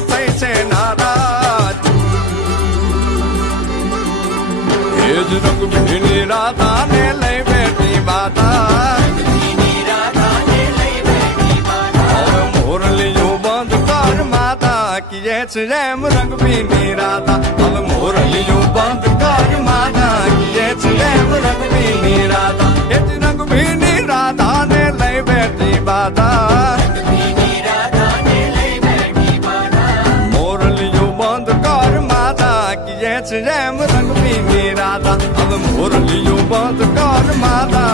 तैसे नाराज़। हेज रघुभिनी राधा ने ले बेटी बाधा किए रैम रंग पीनी राधा। अब मोर लियो बंद कर माधा किए रैम रंग पीनी राधा। रंग पीनी राधा ने ले बेटी बाधा છે જેમ રંગવી ની રાધા હવે મોરલીઓ બંધ કર માતા